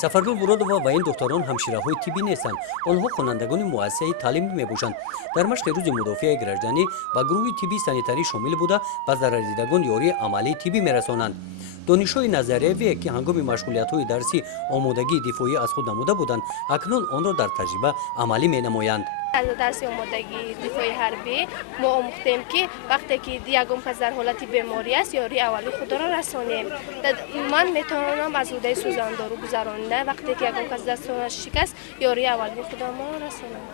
Сафаргул Буродова ва ин духтарон ҳамшираҳои тиббӣ нестанд. Онҳо хонандагони муассисаи таълимӣ мебошанд. Дар машқи рӯзи мудофиаи гражданӣ ба гурӯҳи тиббии санитарӣ шомил буда ба зарардидагон ёрии амалии тиббӣ мерасонанд. Донишҳои назариявие, ки ҳангоми машғулиятҳои дарсӣ омодагии дифоӣ аз худ намуда буданд, акнун онро дар таҷриба амалӣ менамоянд. از درس آمادگی دفاعی حربی ما آموختیم که وقتی که یگم کس در حالت بیماری است یاری اولی خود را رسانیم. من میتونم از عهده سوزاندار و گذرانده وقتی که یگم کس دستش شکست یاری اولی خود را رسانم.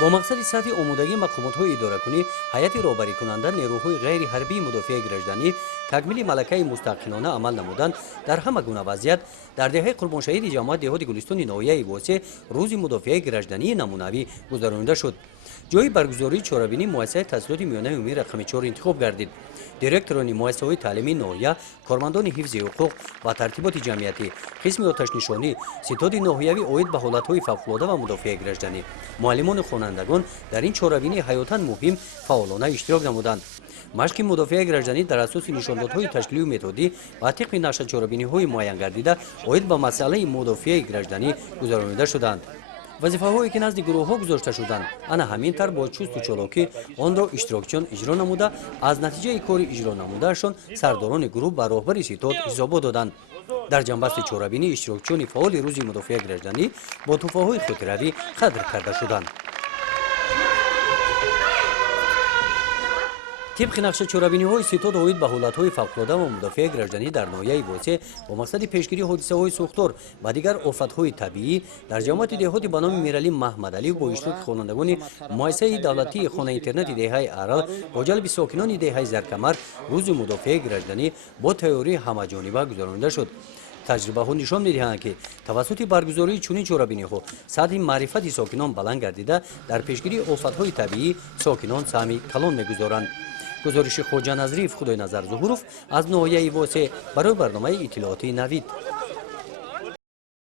با مقصد سطح آمادگی مقامات‌های اداره‌کنی، هیئت راهبری کننده نیروهای غیر حربی مدافع گردنی تکمیل ملکه مستقلانه عمل نمودند. در همه گونه وضعیت در دهه قربان شهید جماعت دهات گلستان ناحیه واسه روز مدافع گردنی نمونوی گذرانده شد. جای برگزاری چهاربینی مؤسسه تحصیلات میانه عمومی رقم 4 انتخاب گردید. دیرکتوران مؤسسه‌های تعلیمی ناحیه، کارمندان حفظ حقوق و ترتیبات جمعیتی، قسم آتش‌نشانی، ستاد ناحیوی عاید به حالت‌های فوق‌العاده و مدافع گردنی، معلمان و خوانندگان در این چهاربینی حیاتاً مهم فعالانه اشتراک نمودند. مشق مدافع گردنی در اساس نشاندادهای تشکیلی و متدی و طبق نقش چهاربینی‌های معین گردیده عاید به مسئله مدافع گردنی گذرانیده شدند. وظیفه‌هایی که نزد گروه‌ها گذاشته شدند آن همین طور با چست و چالاکی آن را اشتراکچیان اجرا نموده از نتیجه کار اجرا نمودهشان سرداران گروه به راهبری ستاد حسابات دادند. در جنبست چهاربینی اشتراکچیان فعال روز مدافع گردنی با توفیق‌های خودروی قدر کرده شدند. طبق نقشه چهاربینی‌های ستاد عاید به حالت‌های فوق‌العاده و مدافع گردنی در ناحیه واسه با مقصد پیشگیری حادثه‌های سوختار و دیگر آفت‌های طبیعی در جامعه دهاتی به نام میرعلی محمد علی با اشتراک خوانندگان مؤسسه دولتی خانه اینترنت دهه ارل با جلب ساکنان دهه زرکمر روز مدافع گردنی با تیاری همه‌جانبه گذرانده شد. تجربه ها نشان می‌دهند که توسط برگزاری چنین چهاربینی‌ها سطح معرفت ساکنان بلند گردیده در پیشگیری آفت‌های طبیعی ساکنان سهمی کلان می‌گذارند. گزارش خواجه نظریف خدای نظر ظهورов از ناحیه واسه برای برنامه اطلاعاتی نوید.